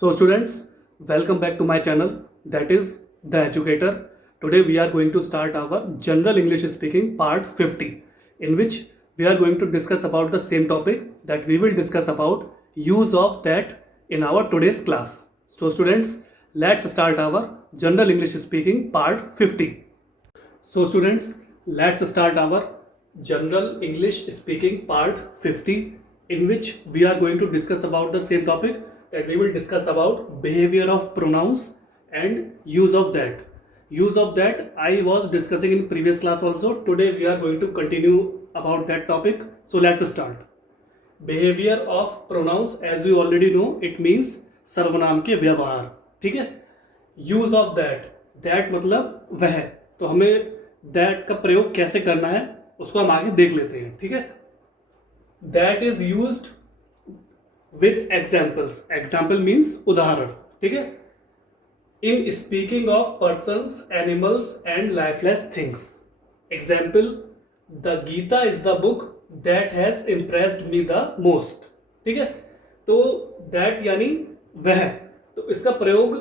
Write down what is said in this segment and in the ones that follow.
So students, welcome back to my channel, that is The Educator. Today we are going to start our General English Speaking part 50, in which we are going to discuss about the same topic that we will discuss about use of that in our today's class. So students, let's start our General English Speaking part 50. So students, let's start our General English Speaking part 50, in which we are going to discuss about the same topic that we will discuss about behavior of pronouns and use of that. Use of that I was discussing in previous class also. Today we are going to continue about that topic. So let's start. Behavior of pronouns, as you already know, it means सर्वनाम के व्यवहार. ठीक है. Use of that मतलब वह. तो हमें that का प्रयोग कैसे करना है उसको हम आगे देख लेते हैं. ठीक है. That is used with examples. Example means उदाहरण. ठीक है. In speaking of persons, animals and lifeless things. Example, the Gita is the book that has impressed me the most. ठीक है. तो दैट यानी वह. तो इसका प्रयोग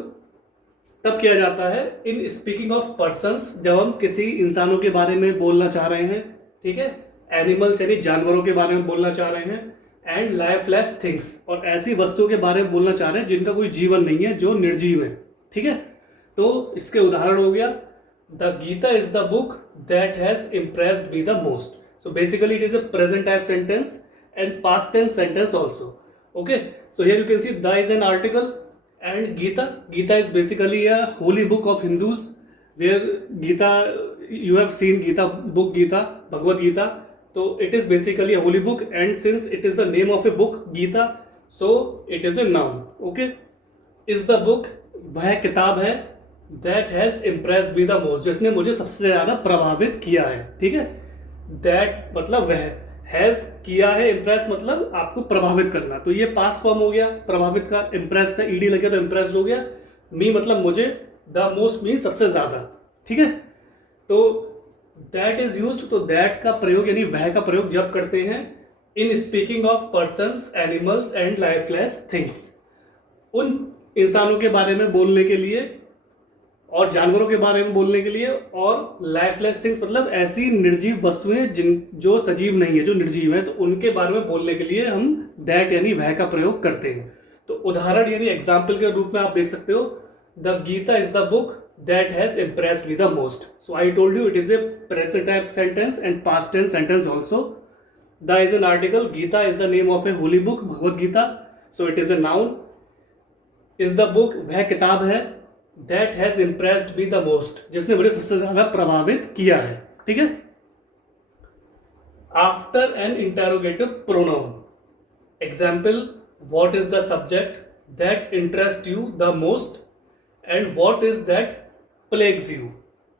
तब किया जाता है इन स्पीकिंग ऑफ पर्सन्स, जब हम किसी इंसानों के बारे में बोलना चाह रहे हैं. ठीक है. एनिमल्स यानी जानवरों के बारे में बोलना चाह रहे हैं. एंड लाइफलेस थिंग्स, और ऐसी वस्तुओं के बारे में बोलना चाह रहे हैं जिनका कोई जीवन नहीं है, जो निर्जीव है. ठीक है. तो इसके उदाहरण हो गया, the Gita is the book that has impressed me the most. So basically it is a present type sentence and past tense sentence also. Okay, so here you can see the is an article and Gita is basically a holy book of Hindus, where Gita, you have seen Gita book, Bhagavad Gita. So it is basically a holy book, and since it is the name of a book Gita, so it is a noun. Okay, is the book वह किताब है that has impressed me the most, जिसने मुझे सबसे ज्यादा प्रभावित किया है. ठीक है. दैट मतलब वह, हैज किया है, इम्प्रेस मतलब आपको प्रभावित करना. तो ये पास्ट फॉर्म हो गया प्रभावित का. इम्प्रेस का ईडी लगे तो इम्प्रेस हो गया. मी मतलब मुझे, द मोस्ट मीन सबसे ज्यादा. ठीक है. तो दैट इज यूज्ड. तो दैट का प्रयोग यानी वह का प्रयोग जब करते हैं इन speaking of persons, animals and lifeless things, उन इंसानों के बारे में बोलने के लिए और जानवरों के बारे में बोलने के लिए, और लाइफलेस थिंग्स मतलब ऐसी निर्जीव वस्तुएं जो सजीव नहीं है, जो निर्जीव है, तो उनके बारे में बोलने के लिए हम दैट यानी वह का प्रयोग करते हैं. तो उदाहरण यानी एग्जाम्पल के रूप में आप देख सकते हो, the Gita is the book that has impressed me the most. So I told you it is a present type sentence and past tense sentence also. The is an article, Gita is the name of a holy book, Bhagavad Gita, so it is a noun. Is the book वह किताब है, that has impressed me the most, जिसने मुझे सबसे ज्यादा प्रभावित किया है. ठीक है. After N interrogative pronoun. Example, what is the subject that interest you the most and what is that plagues you.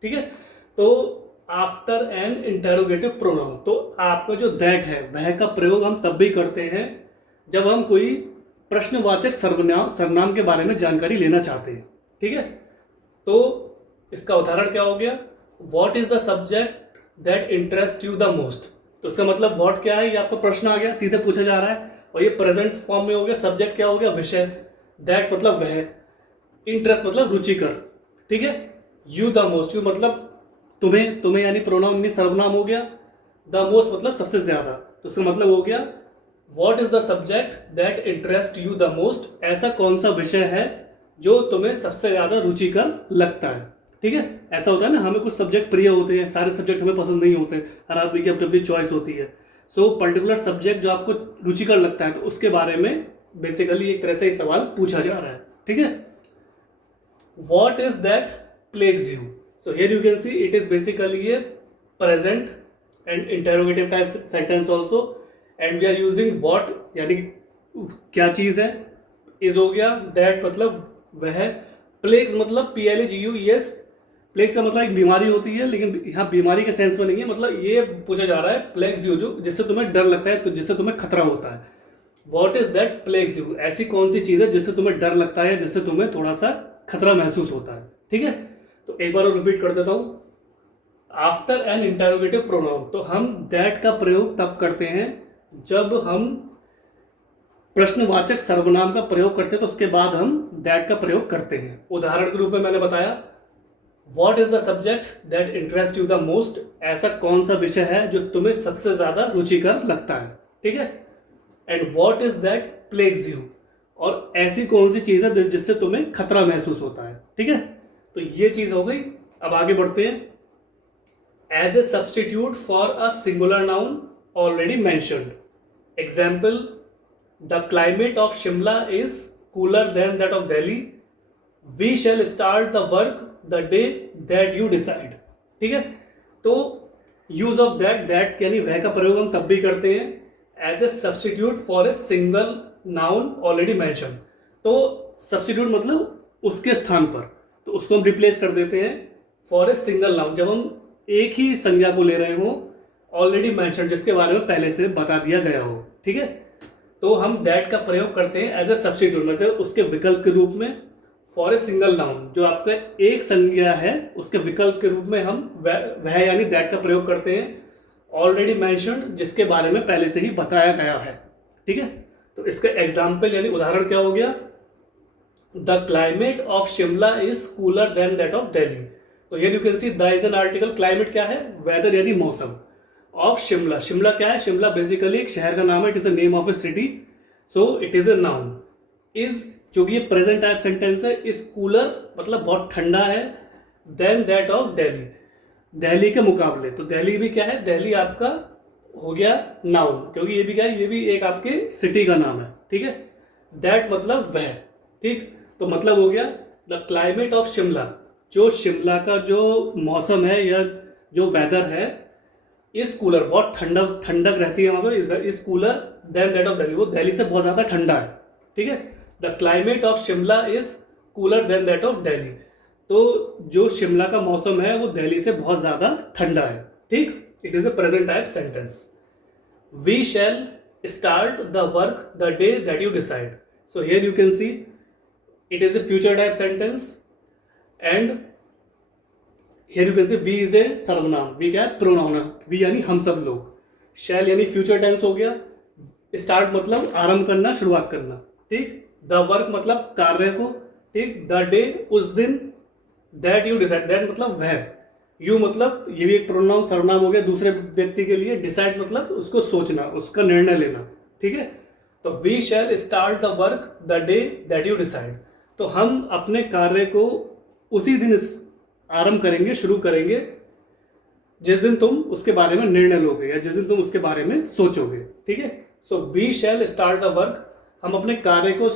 ठीक है. तो आफ्टर एन इंटेरोगेटिव प्रोनाउन, तो आपका जो दैट है वह का प्रयोग हम तब भी करते हैं जब हम कोई प्रश्नवाचक सर्वनाम के बारे में जानकारी लेना चाहते हैं. ठीक है. तो इसका उदाहरण क्या हो गया, what is the subject that interest you the most. तो इसका मतलब व्हाट क्या है, ये आपका प्रश्न आ गया, सीधे पूछा जा रहा है, और ये प्रेजेंट फॉर्म में हो गया. सब्जेक्ट क्या हो गया, विषय. दैट मतलब वह. इंटरेस्ट मतलब रुचिकर. ठीक है. यू द मोस्ट, यू मतलब तुम्हें यानी प्रोनाउन यानी सर्वनाम हो गया. द मोस्ट मतलब सबसे ज्यादा. तो इसका मतलब हो गया, what is the subject that interest you the most. ऐसा कौन सा विषय है जो तुम्हें सबसे ज्यादा रुचिकर लगता है. ठीक है. ऐसा होता है ना, हमें कुछ सब्जेक्ट प्रिय होते हैं, सारे सब्जेक्ट हमें पसंद नहीं होते, हर आदमी की अपनी अपनी चॉइस होती है. सो पर्टिकुलर सब्जेक्ट जो आपको रुचिकर लगता है, तो उसके बारे में बेसिकली एक तरह से सवाल पूछा जा रहा है. ठीक है. What is that plagues you. So here you can see it is basically a present and interrogative type sentence also, and we are using what यानी क्या चीज है. इज हो गया, दैट मतलब वह, प्लेग्स मतलब PLAGUES. प्लेग्स का मतलब एक बीमारी होती है, लेकिन यहाँ बीमारी के सेंस में नहीं है. मतलब ये पूछा जा रहा है प्लेग्स यू, जो जिससे तुम्हें डर लगता है, तो जिससे तुम्हें खतरा होता है. What is that plagues you, ऐसी कौन सी चीज है जिससे तुम्हें डर लगता है, जिससे तुम्हें थोड़ा सा खतरा महसूस होता है. ठीक है. तो एक बार और रिपीट कर देता हूं. आफ्टर एन इंटेरोगेटिव प्रोनाउन, तो हम दैट का प्रयोग तब करते हैं जब हम प्रश्नवाचक सर्वनाम का प्रयोग करते हैं, तो उसके बाद हम दैट का प्रयोग करते हैं। उदाहरण के रूप में मैंने बताया what is the subject that interest you the most, ऐसा कौन सा विषय है जो तुम्हें सबसे ज्यादा रुचिकर लगता है, ठीक है। And what is that plagues you, और ऐसी कौन सी चीज है जिससे तुम्हें खतरा महसूस होता है, ठीक है। तो ये चीज हो गई। अब आगे बढ़ते हैं। As a substitute for a singular noun already mentioned, example the climate of Shimla is cooler than that of Delhi, we shall start the work the day that you decide, ठीक है। तो यूज ऑफ दैट यानी वह का प्रयोग हम तब भी करते हैं as a substitute for a single noun already mention. तो सब्सटीट्यूट मतलब उसके स्थान पर, तो उसको हम रिप्लेस कर देते हैं फॉर ए सिंगल नाउन, जब हम एक ही संज्ञा को ले रहे हो ऑलरेडी मैंशन, जिसके बारे में पहले से बता दिया गया हो, ठीक है। तो हम दैट का प्रयोग करते हैं एज ए सब्सटीट्यूट, मतलब उसके विकल्प के रूप में फॉर ए सिंगल नाउन, जो आपका एक संज्ञा है उसके विकल्प के रूप में हम वह यानी दैट का प्रयोग करते हैं ऑलरेडी मैंशनड, जिसके बारे में पहले से ही बताया गया है, ठीक है। तो इसका एग्जाम्पल यानी उदाहरण क्या हो गया, the climate of Shimla is cooler than that of Delhi. तो here you can see the is an article, climate क्या है, वेदर यानी मौसम, ऑफ शिमला, शिमला क्या है, शिमला बेसिकली एक शहर का नाम है, it is a name of a city, so it is a noun. Is जो कि ये प्रेजेंट टाइप सेंटेंस है, इज कूलर मतलब बहुत ठंडा है, than that of Delhi, Delhi के मुकाबले। तो दिल्ली भी क्या है, दिल्ली आपका हो गया नाउन, क्योंकि ये भी क्या है, ये भी एक आपके सिटी का नाम है, ठीक है। दैट मतलब वह, ठीक। तो मतलब हो गया द क्लाइमेट ऑफ शिमला, जो शिमला का जो मौसम है या जो वेदर है, इस कूलर बहुत ठंडक रहती है वहां पर, इस cooler than that of Delhi, वो दिल्ली से बहुत ज्यादा ठंडा है, ठीक है। The climate of Shimla is cooler than that of Delhi, तो जो शिमला का मौसम है वो दिल्ली से बहुत ज्यादा ठंडा है, ठीक। It is a present type sentence. We shall start the work the day that you decide, so here you can see it is a future type sentence and here you can see we is a सर्वनाम, we क्या है, pronoun है, we यानी हम सब लोग, shall यानी future tense हो गया, स्टार्ट मतलब आरंभ करना, शुरुआत करना, ठीक। द वर्क मतलब कार्य को, ठीक। द डे उस दिन, दैट यू डिसाइड, दैट मतलब वह, यू मतलब ये भी एक प्रोनाउन सर्वनाम हो गया दूसरे व्यक्ति के लिए, डिसाइड मतलब उसको सोचना, उसका निर्णय लेना, ठीक है। तो we shall start the work the day that you decide, तो हम अपने कार्य को उसी दिन आरंभ करेंगे, शुरू करेंगे जिस दिन तुम उसके बारे में निर्णय लोगे या जिस दिन तुम उसके बारे में सोचोगे, ठीक है। So we shall start the work, हम अपने कार्य को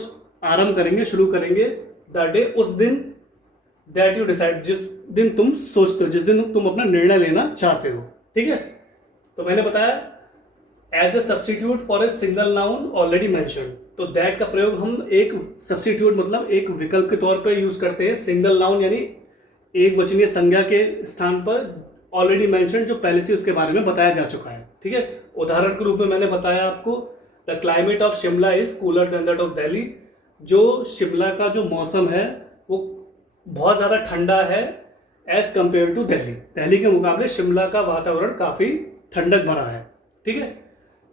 आरंभ करेंगे, शुरू करेंगे, द डे उस दिन, दैट यू डिसाइड जिस दिन तुम सोचते हो, जिस दिन तुम अपना निर्णय लेना चाहते हो, ठीक है। तो मैंने बताया as a substitute for a single noun already mentioned, तो दैट का प्रयोग हम एक सब्सटीट्यूट मतलब एक विकल्प के तौर पर यूज करते हैं सिंगल नाउन यानी एक वचनीय संज्ञा के स्थान पर ऑलरेडी मैंशनड, जो पहले से उसके बारे में बताया जा चुका है, ठीक है। उदाहरण के रूप में मैंने बताया आपको the climate of Shimla is cooler than that of Delhi, जो शिमला का जो मौसम है वो बहुत ज़्यादा ठंडा है as compare to Delhi, Delhi के मुकाबले शिमला का वातावरण काफ़ी ठंडक भरा है, ठीक है।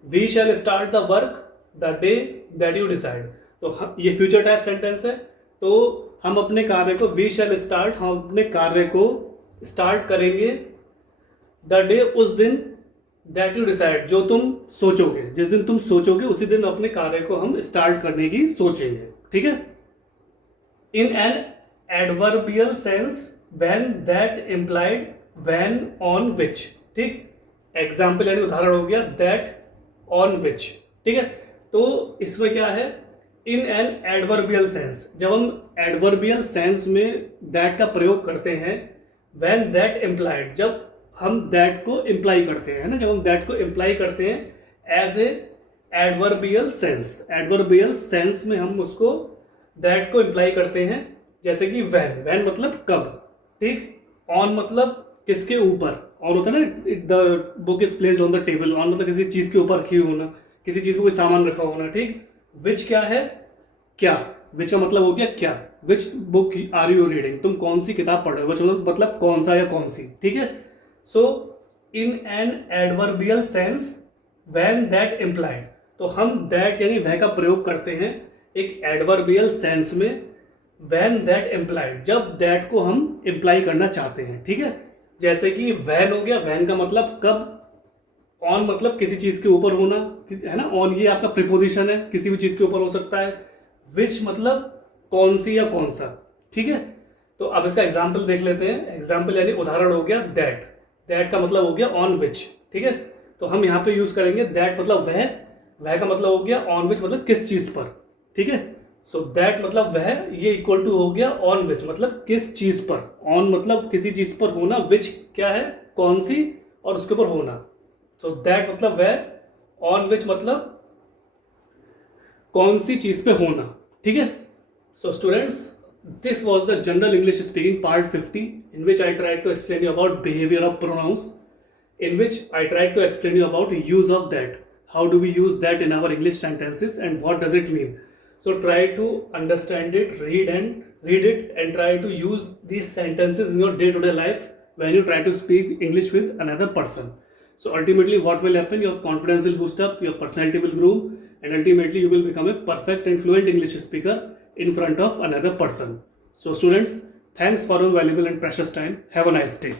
We shall start the work the day that you decide, तो ये फ्यूचर टाइप सेंटेंस है, तो हम अपने कार्य को वी शैल स्टार्ट, हम अपने कार्य को स्टार्ट करेंगे द डे उस दिन, दैट यू डिसाइड जो तुम सोचोगे, जिस दिन तुम सोचोगे उसी दिन अपने कार्य को हम स्टार्ट करने की सोचेंगे, ठीक है। इन an adverbial sense when that implied when on which, ठीक। एग्जाम्पल यानी उदाहरण हो गया दैट ऑन विच, ठीक है। तो इसमें क्या है, इन एन एडवर्बियल सेंस, जब हम एडवर्बियल सेंस में दैट का प्रयोग करते हैं, व्हेन दैट इम्प्लाइड, जब हम दैट को इम्प्लाई करते हैं ना, जब हम दैट को इम्प्लाई करते हैं as a adverbial sense, adverbial sense में हम उसको दैट को इम्प्लाई करते हैं, जैसे कि व्हेन मतलब कब, ठीक। ऑन मतलब किसके ऊपर, ऑन होता है ना, the book is placed on the table, on मतलब किसी चीज के ऊपर रखी होना, किसी चीज को कोई सामान रखा होना, ठीक। विच क्या है, क्या, विच का मतलब हो गया क्या, which book are you reading, तुम कौन सी किताब पढ़ रहे हो, विच मतलब कौन सा या कौन सी, ठीक है। So in an adverbial sense when that implied, तो हम दैट यानी वह का प्रयोग करते हैं एक एडवर्बियल सेंस में when that implied, जब that को हम imply करना चाहते हैं, ठीक है। जैसे कि when हो गया, when का मतलब कब, on मतलब किसी चीज के ऊपर होना, है ना, on ये आपका प्रीपोजिशन है, किसी भी चीज के ऊपर हो सकता है। which मतलब कौन सी या कौन सा, ठीक है। तो अब इसका एग्जाम्पल देख लेते हैं। एग्जाम्पल यानी उदाहरण हो गया दैट, दैट का मतलब हो गया ऑन विच, ठीक है। तो हम यहाँ पे यूज करेंगे दैट मतलब वह का मतलब हो गया ऑन विच मतलब किस चीज पर, ठीक है। सो दैट मतलब वह, ये इक्वल टू हो गया ऑन विच मतलब किस चीज पर, ऑन मतलब किसी चीज पर होना, विच क्या है कौन सी और उसके ऊपर होना। सो दैट मतलब वह, ऑन विच मतलब कौन सी चीज पे होना, ठीक है। So students, this was the general English speaking part 50, in which I tried to explain you about behavior of pronouns, in which I tried to explain you about use of that, how do we use that in our English sentences and what does it mean. So try to understand it, read it and try to use these sentences in your day-to-day life when you try to speak English with another person. So ultimately what will happen, your confidence will boost up, your personality will grow, and ultimately you will become a perfect and fluent English speaker in front of another person. So students, thanks for your valuable and precious time. Have a nice day.